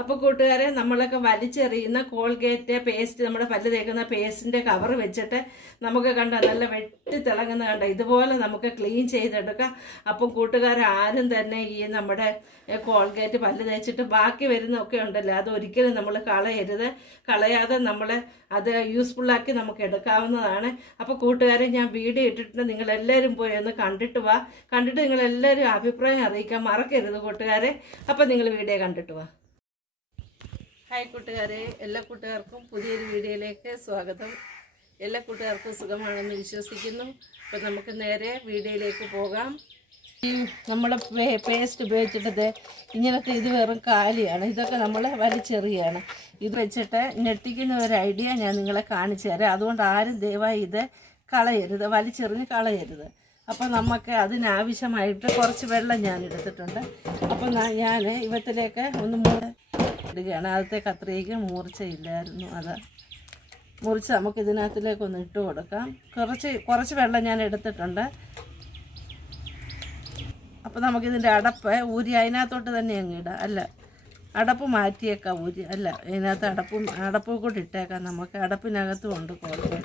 അപ്പൊ കൂട്ടുകാരെ നമ്മളൊക്കെ വലിച്ചെറിയുന്ന കോൾഗേറ്റ് പേസ്റ്റ് നമ്മുടെ പല്ല് തേക്കുന്ന പേസ്റ്റിന്റെ കവർ വെച്ചിട്ട് നമുക്ക് കണ്ട നല്ല വെട്ടി തിളങ്ങുന്ന കണ്ട ഇതുപോലെ നമുക്ക് ക്ലീൻ ചെയ്തെടുക്കാം. അപ്പം കൂട്ടുകാർ ആരും തന്നെ ഈ നമ്മുടെ കോൾഗേറ്റ് പല്ല് തേച്ചിട്ട് ബാക്കി വരുന്നൊക്കെ ഉണ്ടല്ലോ അത് ഒരിക്കലും നമ്മൾ കളയരുത്. കളയാതെ നമ്മൾ അത് യൂസ്ഫുള്ളാക്കി നമുക്ക് എടുക്കാവുന്നതാണ്. അപ്പോൾ കൂട്ടുകാരെ ഞാൻ വീഡിയോ നിങ്ങൾ എല്ലാവരും പോയി ഒന്ന് കണ്ടിട്ട് വാ. കണ്ടിട്ട് നിങ്ങൾ എല്ലാവരും അഭിപ്രായം അറിയിക്കാൻ മറക്കരുത് കൂട്ടുകാരെ. അപ്പം നിങ്ങൾ വീഡിയോ കണ്ടിട്ട് വാ. ഹായ് കൂട്ടുകാരെ എല്ലാ കൂട്ടുകാർക്കും പുതിയൊരു വീഡിയോയിലേക്ക് സ്വാഗതം. എല്ലാ കൂട്ടുകാർക്കും സുഖമാണെന്ന് വിശ്വസിക്കുന്നു. അപ്പം നമുക്ക് നേരെ വീഡിയോയിലേക്ക് പോകാം. ഈ പേസ്റ്റ് ഉപയോഗിച്ചിട്ടത് ഇങ്ങനത്തെ ഇത് വെറും കാലിയാണ്. ഇതൊക്കെ നമ്മൾ വലിച്ചെറിയാണ്. ഇത് വെച്ചിട്ട് ഞെട്ടിക്കുന്ന ഒരു ഐഡിയ ഞാൻ നിങ്ങളെ കാണിച്ചു തരാം. അതുകൊണ്ട് ആരും ദയവായി ഇത് കളയരുത് വലിച്ചെറിഞ്ഞ് കളയരുത്. അപ്പോൾ നമുക്ക് അതിനാവശ്യമായിട്ട് കുറച്ച് വെള്ളം ഞാൻ എടുത്തിട്ടുണ്ട്. അപ്പോൾ ഞാൻ ഇവത്തിലേക്ക് ഒന്ന് മൂന്ന് ഇടുകയാണ്. ആദ്യത്തെ കത്രികയ്ക്ക് മൂർച്ചയില്ലായിരുന്നു അത്. മുറിച്ച് നമുക്ക് ഇതിനകത്തിലേക്ക് ഒന്ന് ഇട്ട് കൊടുക്കാം. കുറച്ച് കുറച്ച് വെള്ളം ഞാൻ എടുത്തിട്ടുണ്ട്. അപ്പോൾ നമുക്കിതിന്റെ അടപ്പ് ഊരി അതിനകത്തോട്ട് തന്നെ അങ്ങ് ഇടാം. അല്ല അടപ്പ് മാറ്റിയേക്കാം ഊരി. അല്ല ഇതിനകത്ത് അടപ്പും അടപ്പ് കൂടി ഇട്ടേക്കാം നമുക്ക്. അടപ്പിനകത്ത് കൊണ്ട് കുഴപ്പം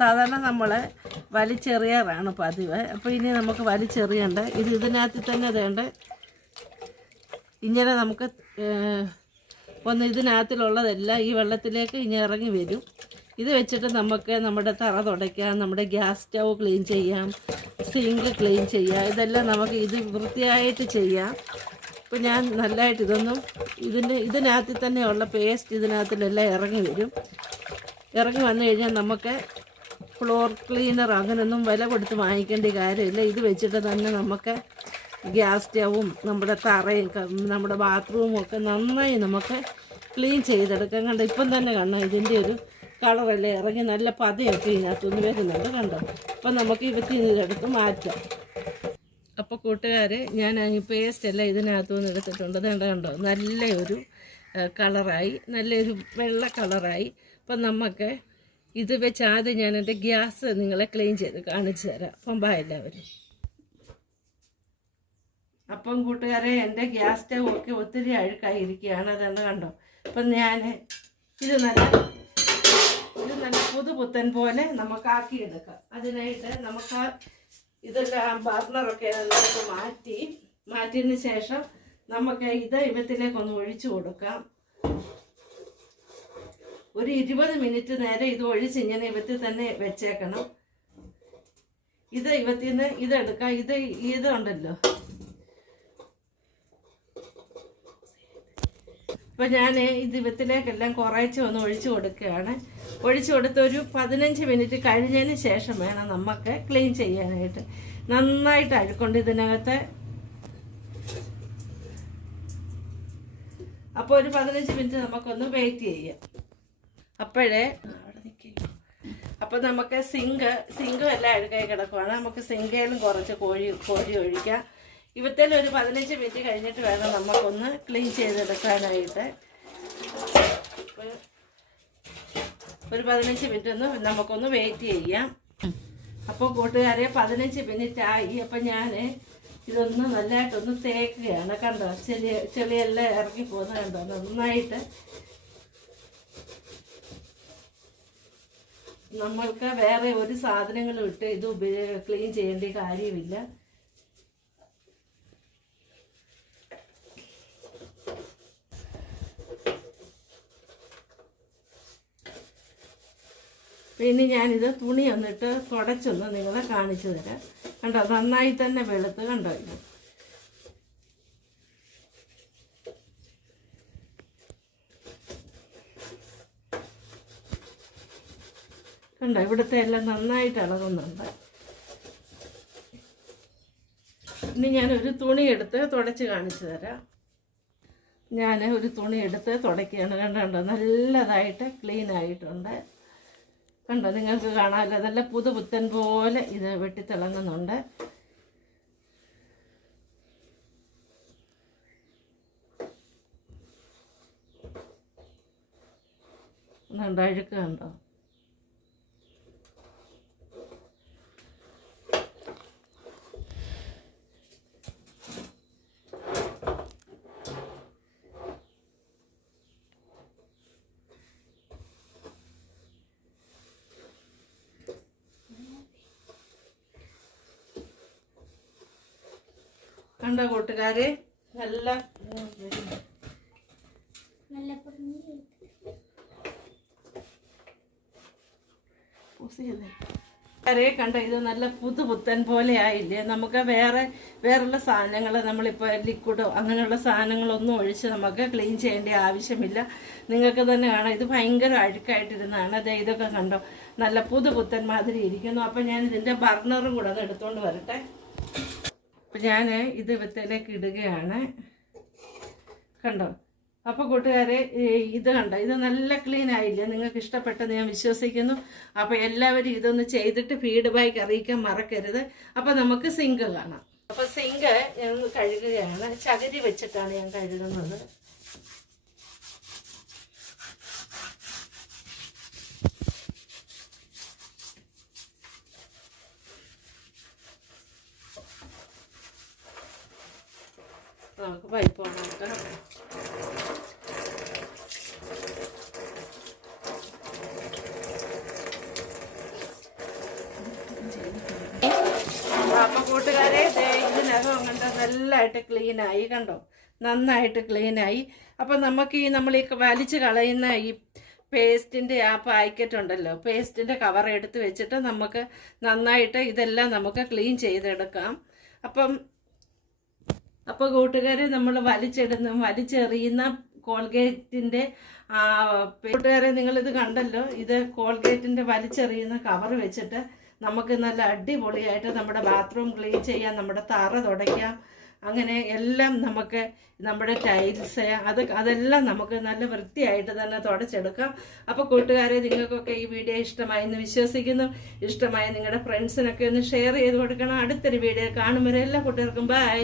സാധാരണ നമ്മൾ വലിച്ചെറിയാറാണ് പതിവ്. അപ്പോൾ ഇനി നമുക്ക് വലിച്ചെറിയണ്ട. ഇത് ഇതിനകത്ത് തന്നെ വേണ്ട ഇങ്ങനെ നമുക്ക് ഒന്ന് ഇതിനകത്തിലുള്ളതെല്ലാം ഈ വെള്ളത്തിലേക്ക് ഇനി ഇറങ്ങി വരും. ഇത് വെച്ചിട്ട് നമുക്ക് നമ്മുടെ തറ തുടയ്ക്കാം നമ്മുടെ ഗ്യാസ് സ്റ്റൗ ക്ലീൻ ചെയ്യാം സിങ്ക് ക്ലീൻ ചെയ്യാം ഇതെല്ലാം നമുക്ക് ഇത് വൃത്തിയായിട്ട് ചെയ്യാം. ഇപ്പം ഞാൻ നല്ലതായിട്ട് ഇതൊന്നും ഇതിന്റെ ഇതിനകത്തിൽ തന്നെയുള്ള പേസ്റ്റ് ഇതിനകത്തിലെല്ലാം ഇറങ്ങി വരും. ഇറങ്ങി വന്നു കഴിഞ്ഞാൽ നമുക്ക് ഫ്ലോർ ക്ലീനർ അങ്ങനെയൊന്നും വില കൊടുത്ത് വാങ്ങിക്കേണ്ട കാര്യമില്ല. ഇത് വെച്ചിട്ട് തന്നെ നമുക്ക് ഗ്യാസ് സ്റ്റവും നമ്മുടെ തറയും നമ്മുടെ ബാത്റൂമും ഒക്കെ നന്നായി നമുക്ക് ക്ലീൻ ചെയ്തെടുക്കാം. കണ്ടോ ഇപ്പം തന്നെ കാണാം ഇതിന്റെ ഒരു കളറല്ലേ ഇറങ്ങി നല്ല പതയൊക്കെ ഇതിനകത്തുനിന്ന് വരുന്നുണ്ട് കണ്ടോ? അപ്പം നമുക്ക് ഇവത്തി നിന്ന് ഇതെടുത്ത് മാറ്റാം. അപ്പോൾ കൂട്ടുകാർ ഞാൻ ഈ പേസ്റ്റ് എല്ലാം ഇതിനകത്തുനിന്ന് എടുത്തിട്ടുണ്ട്. കണ്ടോ കണ്ടോ നല്ല ഒരു കളറായി നല്ലൊരു വെള്ള കളറായി. അപ്പം നമുക്ക് ഇത് വെച്ച് ആദ്യം ഞാൻ എന്റെ ഗ്യാസ് നിങ്ങളെ ക്ലീൻ ചെയ്ത് കാണിച്ചു തരാം. അപ്പം ബാ എല്ലാവരും. അപ്പം കൂട്ടുകാരെ എന്റെ ഗ്യാസ് സ്റ്റവ് ഒക്കെ ഒത്തിരി അഴുക്കായിരിക്കുകയാണ്. അതെന്ന് കണ്ടോ? അപ്പം ഞാൻ ഇത് നല്ല ഇത് നല്ല പുതുപുത്തൻ പോലെ നമുക്കാക്കി എടുക്കാം അതിനായിട്ട് നമുക്ക് ഇതെല്ലാം ബർണറൊക്കെ നമുക്ക് മാറ്റി മാറ്റിയതിന് ശേഷം നമുക്ക് ഇത് ഇവത്തിലേക്കൊന്ന് ഒഴിച്ചു കൊടുക്കാം. ഒരു ഇരുപത് മിനിറ്റ് നേരം ഇത് ഒഴിച്ച് ഇങ്ങനെ ഇവത്തിൽ തന്നെ വെച്ചേക്കണം. ഇത് ഇവത്തിൽ നിന്ന് ഇതെടുക്കാം. ഇത് ഇതുണ്ടല്ലോ അപ്പൊ ഞാൻ ഇത് ദിവത്തിലേക്കെല്ലാം കുറേച്ച് ഒന്ന് ഒഴിച്ചു കൊടുക്കുകയാണ്. ഒഴിച്ചു കൊടുത്ത് ഒരു പതിനഞ്ച് മിനിറ്റ് കഴിഞ്ഞതിന് ശേഷം വേണം നമുക്ക് ക്ലീൻ ചെയ്യാനായിട്ട്. നന്നായിട്ട് അഴുക്കൊണ്ട് ഇതിനകത്ത്. അപ്പോൾ ഒരു പതിനഞ്ച് മിനിറ്റ് നമുക്കൊന്ന് വെയിറ്റ് ചെയ്യാം. അപ്പോഴേ അപ്പോൾ നമുക്ക് സിങ്ക് സിങ്കും എല്ലാം അഴുക്കായി കിടക്കുവാണ്. നമുക്ക് സിങ്കയിലും കുറച്ച് കോഴി കോഴി ഒഴിക്കാം. ഇവത്തേലും ഒരു പതിനഞ്ച് മിനിറ്റ് കഴിഞ്ഞിട്ട് വേണം നമുക്കൊന്ന് ക്ലീൻ ചെയ്തെടുക്കാനായിട്ട്. ഒരു- പതിനഞ്ച് മിനിറ്റ് ഒന്ന് നമുക്കൊന്ന് വെയിറ്റ് ചെയ്യാം. അപ്പോൾ കൂട്ടുകാരെ പതിനഞ്ച് മിനിറ്റ് ആയി. അപ്പം ഞാൻ ഇതൊന്ന് നല്ലതായിട്ടൊന്ന് തേക്കുകയാണ്. കണ്ടോ? ചെറിയ ചെളിയെല്ലാം ഇറങ്ങി പോകുന്നത് കണ്ടോ? നന്നായിട്ട് നമ്മൾക്ക് വേറെ ഒരു സാധനങ്ങളും ഇട്ട് ഇത് ഉപയോഗ ക്ലീൻ ചെയ്യേണ്ട കാര്യമില്ല. പിന്നെ ഞാനിത് തുണി ഒന്നിട്ട് തുടച്ചൊന്ന് നിങ്ങളെ കാണിച്ചു തരാം. കണ്ടോ നന്നായി തന്നെ വെളുത്ത് കണ്ടോ ഇത്? കണ്ടോ ഇവിടുത്തെ എല്ലാം നന്നായിട്ട് ഇളകുന്നുണ്ട്. ഇനി ഞാനൊരു തുണി എടുത്ത് തുടച്ച് കാണിച്ചു തരാം. ഞാൻ ഒരു തുണി എടുത്ത് തുടയ്ക്കുകയാണ് കണ്ടോ നല്ലതായിട്ട് ക്ലീൻ ആയിട്ടുണ്ട്. കണ്ടോ? നിങ്ങൾക്ക് കാണാമല്ലോ അതെല്ലാം പുതുപുത്തൻ പോലെ ഇത് വെട്ടിത്തിളങ്ങുന്നുണ്ട്. കണ്ടോ അഴുക്ക് കണ്ടോ? കണ്ട കൂട്ടുകാര്? നല്ല കണ്ട? ഇത് നല്ല പുതുപുത്തൻ പോലെ ആയില്ലേ? നമുക്ക് വേറെ വേറെയുള്ള സാധനങ്ങൾ നമ്മളിപ്പോൾ ലിക്വിഡോ അങ്ങനെയുള്ള സാധനങ്ങളൊന്നും ഒഴിച്ച് നമുക്ക് ക്ലീൻ ചെയ്യേണ്ട ആവശ്യമില്ല. നിങ്ങൾക്ക് തന്നെ കാണാം. ഇത് ഭയങ്കര അഴുക്കായിട്ടിരുന്നതാണ്. അതെ ഇതൊക്കെ കണ്ടോ? നല്ല പുതുപുത്തൻ മാതിരി ഇരിക്കുന്നു. അപ്പം ഞാൻ ഇതിന്റെ ബർണറും കൂടെ ഒന്ന് എടുത്തുകൊണ്ട് വരട്ടെ. അപ്പം ഞാൻ ഇത് വിത്തലേക്ക് ഇടുകയാണ്. കണ്ടോ? അപ്പോൾ കൂട്ടുകാരെ ഇത് കണ്ടോ? ഇത് നല്ല ക്ലീൻ ആയില്ലേ? നിങ്ങൾക്ക് ഇഷ്ടപ്പെട്ടെന്ന് ഞാൻ വിശ്വസിക്കുന്നു. അപ്പോൾ എല്ലാവരും ഇതൊന്ന് ചെയ്തിട്ട് ഫീഡ്ബാക്ക് അറിയിക്കാൻ മറക്കരുത്. അപ്പോൾ നമുക്ക് സിങ്ക് കാണാം. അപ്പോൾ സിങ്ക് ഞാൻ കഴുകുകയാണ്. ചകിരി വെച്ചിട്ടാണ് ഞാൻ കഴുകുന്നത്. പൈപ്പ് ഓണാക്കാം അപ്പൊ കൂട്ടുകാരെ ഇതിനകം കണ്ടോ നല്ലതായിട്ട് ക്ലീൻ ആയി കണ്ടോ? നന്നായിട്ട് ക്ലീൻ ആയി അപ്പൊ നമുക്ക് ഈ നമ്മൾ ഈ വലിച്ചു കളയുന്ന ഈ പേസ്റ്റിന്റെ ആ പാക്കറ്റ് ഉണ്ടല്ലോ പേസ്റ്റിന്റെ കവർ എടുത്ത് വെച്ചിട്ട് നമുക്ക് നന്നായിട്ട് ഇതെല്ലാം നമുക്ക് ക്ലീൻ ചെയ്തെടുക്കാം. അപ്പം അപ്പോൾ കൂട്ടുകാരെ നമ്മൾ വലിച്ചിടുന്ന വലിച്ചെറിയുന്ന കോൾഗേറ്റിന്റെ ആ, കൂട്ടുകാരെ ഇത് കണ്ടല്ലോ. ഇത് കോൾഗേറ്റിന്റെ വലിച്ചെറിയുന്ന കവർ വെച്ചിട്ട് നമുക്ക് നല്ല അടിപൊളിയായിട്ട് നമ്മുടെ ബാത്റൂം ക്ലീൻ ചെയ്യാം നമ്മുടെ തറ തുടയ്ക്കാം. അങ്ങനെ എല്ലാം നമുക്ക് നമ്മുടെ ടൈൽസ് അത് അതെല്ലാം നമുക്ക് നല്ല വൃത്തിയായിട്ട് തന്നെ തുടച്ചെടുക്കാം. അപ്പോൾ കൂട്ടുകാരെ നിങ്ങൾക്കൊക്കെ ഈ വീഡിയോ ഇഷ്ടമായി എന്ന് വിശ്വസിക്കുന്നു. ഇഷ്ടമായി നിങ്ങളുടെ ഫ്രണ്ട്സിനൊക്കെ ഒന്ന് ഷെയർ ചെയ്ത് കൊടുക്കണം. അടുത്തൊരു വീഡിയോ കാണും വരെ എല്ലാ കൂട്ടുകാർക്കും ബൈ